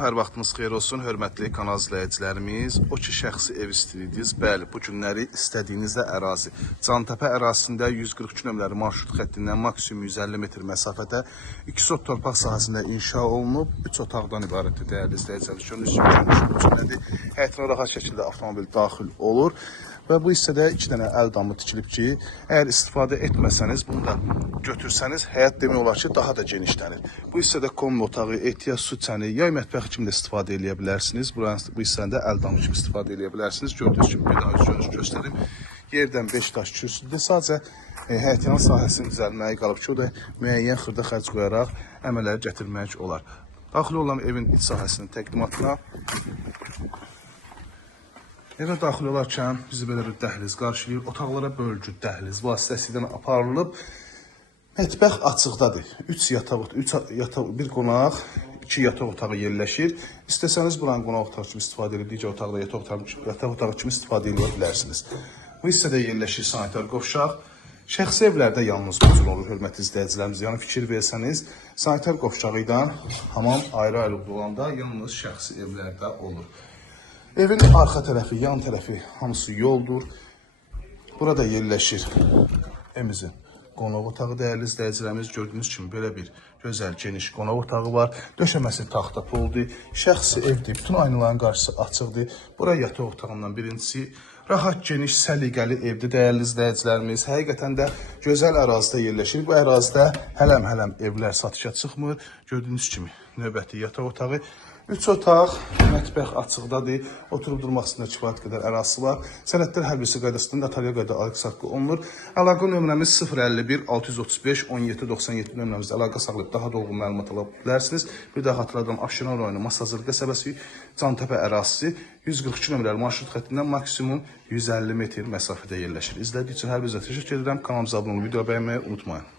Hər vaxtınız xeyir olsun, hörmətli kanal izləyicilərimiz. O ki, şəxsi ev istəyirdiniz. Bəli, bu günləri istədiyinizdə ərazi. Cantəpə ərazisində 142 nömrəli marşrut xəttindən maksimum 150 metr məsafədə 2 sot torpaq sahəsində inşa olunub. 3 otaqdan ibarətdir, dəyərli izləyicilər. Bu cümlədir. Həyətinə rahat şəkildə avtomobil daxil olur. Və bu hissədə 2 dənə əl damı tikilib ki, əgər istifadə etməsəniz, bunu da götürsəniz, həyət demək olar ki, daha da genişlənir. Bu hissədə kombi otağı, ehtiyac su çəni, yay mətbəx kimi də istifadə edə bilərsiniz. Bu hissədə əl damı kimi istifadə edə bilərsiniz. Gördüyünüz kimi bir daha göstərim. Yerdən 5 daş kürsüdür. Sadəcə həyətyanı sahəsinin düzəlməyi qalıb ki, o da müəyyən xırda xərc qoyaraq əməlləri gətirmək olar. Daxil olan evin iç sahəsinin təqdimatına evə daxil olarkən bizi belə bir dəhliz qarşılayır. Otaqlara bölgü dəhliz vasitəsilə aparılıb. Mətbəx açıqdadır. 3 yataq, bir qonaq, 2 yataq otağı yerləşir. İstəsəniz buranın qonaq otağı kimi istifadə edib, digər otaqda yataq otağı kimi istifadə edə bilərsiniz. Bu hissədə yerləşir sanitar qovşaq. Şəxsi evlərdə yalnız bu cür olur, hörmətli izləyicilərimiz. Yəni fikir versəniz, sanitar qovşağı ilə hamam ayrı-ayrı olanda yalnız şəxsi evlərdə olur. Evin arxa tərəfi, yan tərəfi hamısı yoldur. Burada yerləşir evimizin qonaq otağı, dəyərli izləyicilərimiz. Gördüyünüz kimi belə bir gözəl, geniş qonaq otağı var. Döşəməsi taxta poldur. Şəxsi evdir. Bütün aynaların qarşısı açıqdır. Bura yataq otağından birincisi. Rahat, geniş, səliqəli evdir, dəyərli izləyicilərimiz. Həqiqətən də gözəl ərazidə yerləşir. Bu ərazidə hələm-hələm evlər satışa çıxmır. Gördüyünüz kimi növbəti yataq otağı. 3 otaq, mətbəx açıqdadır. Oturub durmaq üstündə kifayət qədər ərazisi var. Sənədlər hər birisi qaydasında notarial qayda əlaqə olunur. Əlaqə nömrəmiz 051 635 17 97 nömrəmizdə əlaqə saxlayıb daha dolğun məlumat ala bilərsiniz. Bir daha xatırladım, Abşeron rayonu Masazır qəsəbəsi, Cantəpə ərazisi 142 nömrəli marşrut xəttindən maksimum 150 metr məsafədə yerləşir. İzlədiyiniz üçün hər birinizə təşəkkür edirəm. Kanalımıza abunə olub, video bəyənməyi unutmayın.